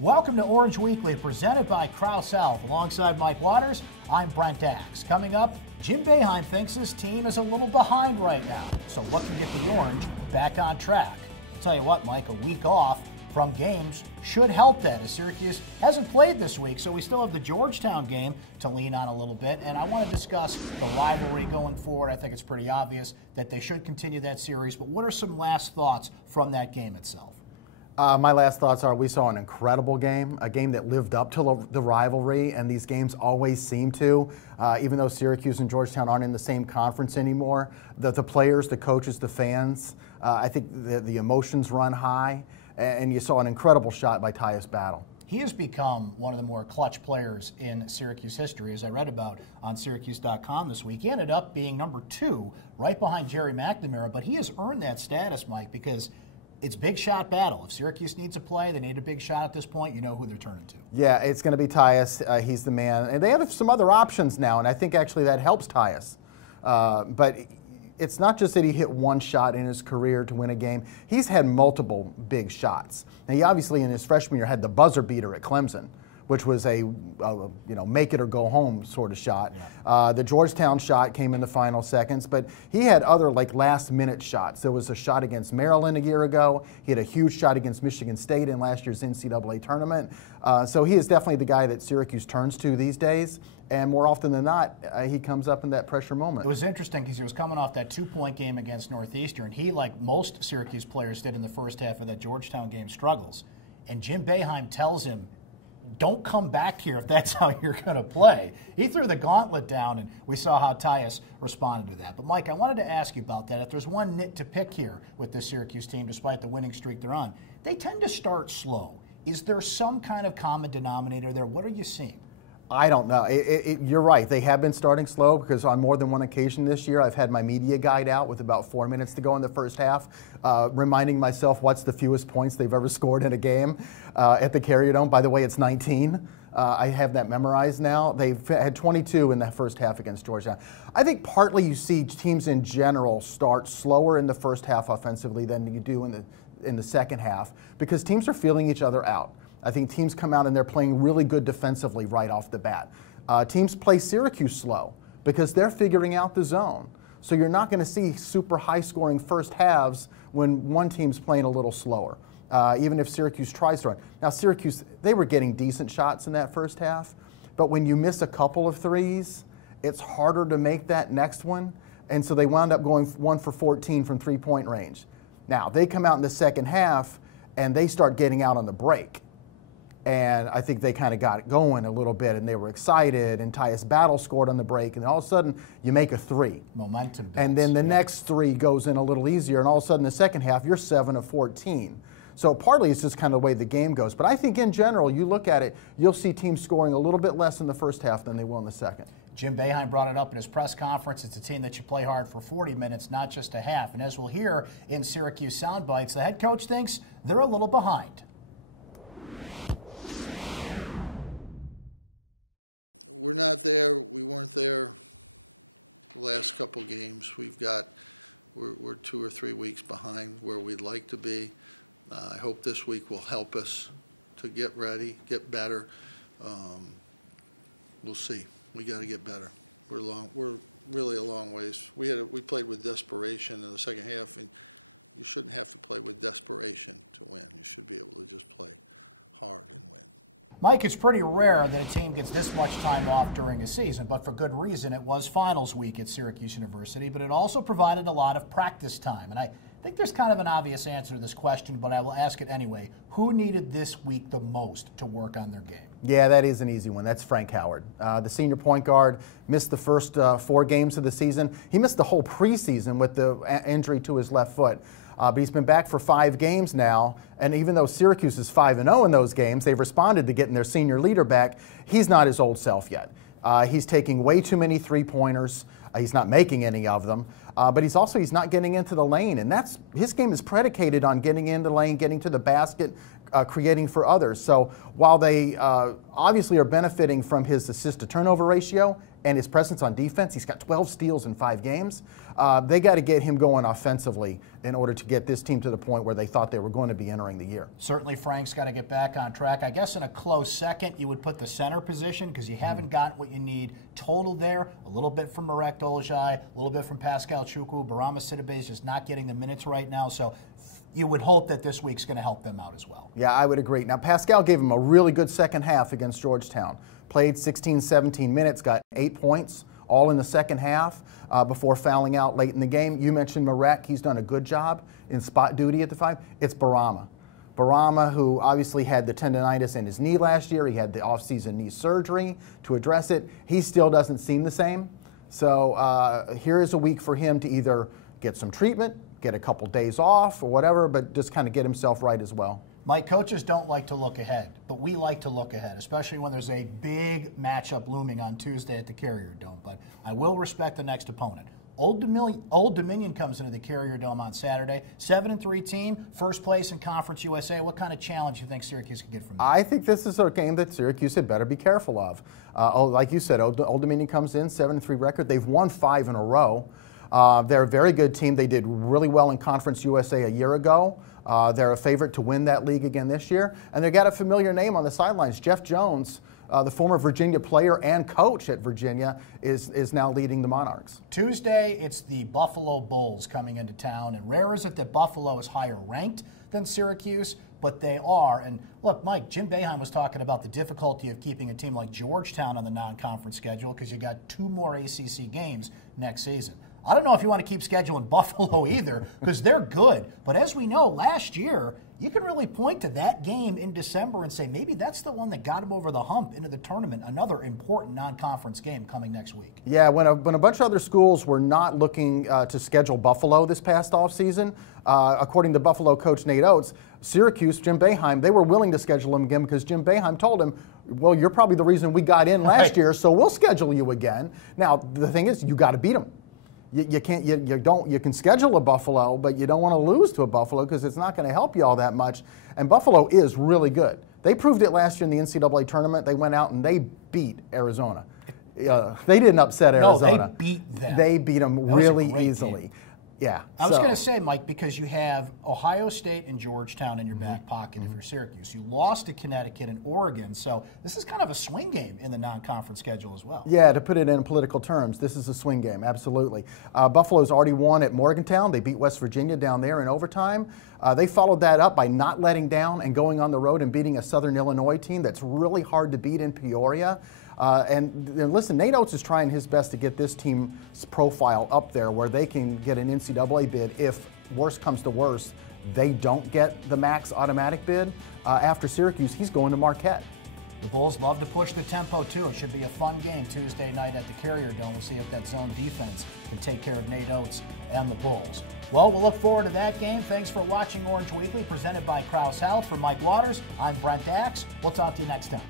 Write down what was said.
Welcome to Orange Weekly, presented by Krause Health. Alongside Mike Waters, I'm Brent Axe. Coming up, Jim Boeheim thinks his team is a little behind right now. So what can get the Orange back on track? I'll tell you what, Mike, a week off from games should help that, as Syracuse hasn't played this week, so we still have the Georgetown game to lean on a little bit. And I want to discuss the rivalry going forward. I think it's pretty obvious that they should continue that series. But what are some last thoughts from that game itself? My last thoughts are we saw an incredible game, a game that lived up to the rivalry, and these games always seem to. Even though Syracuse and Georgetown aren't in the same conference anymore, the players, the coaches, the fans, I think the emotions run high, and you saw an incredible shot by Tyus Battle. He has become one of the more clutch players in Syracuse history, as I read about on syracuse.com this week. He ended up being number 2, right behind Jerry McNamara, but he has earned that status, Mike, because it's big shot battle. If Syracuse needs a play, they need a big shot at this point, you know who they're turning to. Yeah, it's going to be Tyus. He's the man. And they have some other options now, and I think actually that helps Tyus. But it's not just that he hit one shot in his career to win a game. He's had multiple big shots. Now, he obviously in his freshman year had the buzzer beater at Clemson, which was a make it or go home sort of shot. Yeah. The Georgetown shot came in the final seconds, but he had other last minute shots. There was a shot against Maryland a year ago. He had a huge shot against Michigan State in last year's NCAA tournament. So he is definitely the guy that Syracuse turns to these days. And more often than not, he comes up in that pressure moment. It was interesting because he was coming off that 2-point game against Northeastern. He, like most Syracuse players did in the first half of that Georgetown game, struggles. And Jim Boeheim tells him, don't come back here if that's how you're going to play. He threw the gauntlet down, and we saw how Tyus responded to that. But, Mike, I wanted to ask you about that. If there's one nit to pick here with this Syracuse team, despite the winning streak they're on, they tend to start slow. Is there some kind of common denominator there? What are you seeing? I don't know. You're right. They have been starting slow because on more than one occasion this year, I've had my media guide out with about 4 minutes to go in the first half, reminding myself what's the fewest points they've ever scored in a game at the Carrier Dome. By the way, it's 19. I have that memorized now. They've had 22 in the first half against Georgetown. I think partly you see teams in general start slower in the first half offensively than you do in the second half because teams are feeling each other out. I think teams come out and they're playing really good defensively right off the bat. Teams play Syracuse slow because they're figuring out the zone. So you're not going to see super high-scoring first halves when one team's playing a little slower, even if Syracuse tries to run. Now, Syracuse, they were getting decent shots in that first half, but when you miss a couple of threes, it's harder to make that next one, and so they wound up going 1 for 14 from three-point range. Now, they come out in the second half, and they start getting out on the break. And I think they kind of got it going a little bit, and they were excited, and Tyus Battle scored on the break, and all of a sudden, you make a 3. Momentum builds. And then the next 3 goes in a little easier, and all of a sudden, the second half, you're 7 of 14. So partly it's just kind of the way the game goes. But I think in general, you look at it, you'll see teams scoring a little bit less in the first half than they will in the second. Jim Boeheim brought it up in his press conference. It's a team that should play hard for 40 minutes, not just a half. And as we'll hear in Syracuse Soundbites, the head coach thinks they're a little behind. Mike, it's pretty rare that a team gets this much time off during a season, but for good reason. It was finals week at Syracuse University, but it also provided a lot of practice time. And I think there's kind of an obvious answer to this question, but I will ask it anyway. Who needed this week the most to work on their game? Yeah, that is an easy one. That's Frank Howard. The senior point guard missed the first 4 games of the season. He missed the whole preseason with the injury to his left foot. But he's been back for 5 games now, and even though Syracuse is 5-0 in those games, they've responded to getting their senior leader back. He's not his old self yet. He's taking way too many three-pointers. He's not making any of them, but he's not getting into the lane, and his game is predicated on getting into the lane, getting to the basket, creating for others. So while they obviously are benefiting from his assist-to-turnover ratio, and his presence on defense. He's got 12 steals in 5 games. They got to get him going offensively in order to get this team to the point where they thought they were going to be entering the year. Certainly Frank's got to get back on track. I guess in a close second, you would put the center position because you haven't got what you need total there. A little bit from Marek Dolezaj, a little bit from Pascal Chukwu. Barama Sidibe is just not getting the minutes right now, so you would hope that this week's going to help them out as well. Yeah, I would agree. Now, Pascal gave him a really good second half against Georgetown. Played 16, 17 minutes, got 8 points, all in the second half before fouling out late in the game. You mentioned Marek. He's done a good job in spot duty at the 5. It's Barama. Barama, who obviously had the tendonitis in his knee last year. He had the offseason knee surgery to address it. He still doesn't seem the same. So here is a week for him to either get some treatment, get a couple days off or whatever, but just kind of get himself right as well. Mike, coaches don't like to look ahead, but we like to look ahead, especially when there's a big matchup looming on Tuesday at the Carrier Dome. But I will respect the next opponent. Old Dominion comes into the Carrier Dome on Saturday. 7-3 team, first place in Conference USA. What kind of challenge do you think Syracuse could get from that? I think this is a game that Syracuse had better be careful of. Like you said, Old Dominion comes in, 7-3 record. They've won 5 in a row. They're a very good team. They did really well in Conference USA a year ago. They're a favorite to win that league again this year. And they've got a familiar name on the sidelines. Jeff Jones, the former Virginia player and coach at Virginia, is now leading the Monarchs. Tuesday, it's the Buffalo Bulls coming into town. And rare is it that Buffalo is higher ranked than Syracuse, but they are. And look, Mike, Jim Boeheim was talking about the difficulty of keeping a team like Georgetown on the non-conference schedule because you got 2 more ACC games next season. I don't know if you want to keep scheduling Buffalo either because they're good. But as we know, last year, you can really point to that game in December and say maybe that's the one that got them over the hump into the tournament, another important non-conference game coming next week. Yeah, when a bunch of other schools were not looking to schedule Buffalo this past offseason, according to Buffalo coach Nate Oates, Syracuse, Jim Boeheim, they were willing to schedule him again because Jim Boeheim told him, well, you're probably the reason we got in last year, so we'll schedule you again. Now, the thing is, you got to beat them. You can schedule a Buffalo, but you don't want to lose to a Buffalo because it's not going to help you all that much. And Buffalo is really good. They proved it last year in the NCAA tournament. They went out and they beat Arizona. They didn't upset Arizona. No, they beat them. They beat them really easily. Game. Yeah. I was going to say, Mike, because you have Ohio State and Georgetown in your back pocket if you're Syracuse. You lost to Connecticut and Oregon, so this is kind of a swing game in the non-conference schedule as well. Yeah, to put it in political terms, this is a swing game, absolutely. Buffalo's already won at Morgantown. They beat West Virginia down there in overtime. They followed that up by not letting down and going on the road and beating a Southern Illinois team that's really hard to beat in Peoria. And listen, Nate Oates is trying his best to get this team's profile up there where they can get an NCAA bid if worse comes to worse. They don't get the max automatic bid. After Syracuse, he's going to Marquette. The Bulls love to push the tempo, too. It should be a fun game Tuesday night at the Carrier Dome. We'll see if that zone defense can take care of Nate Oates and the Bulls. Well, we'll look forward to that game. Thanks for watching Orange Weekly, presented by Krause Health. For Mike Waters, I'm Brent Axe. We'll talk to you next time.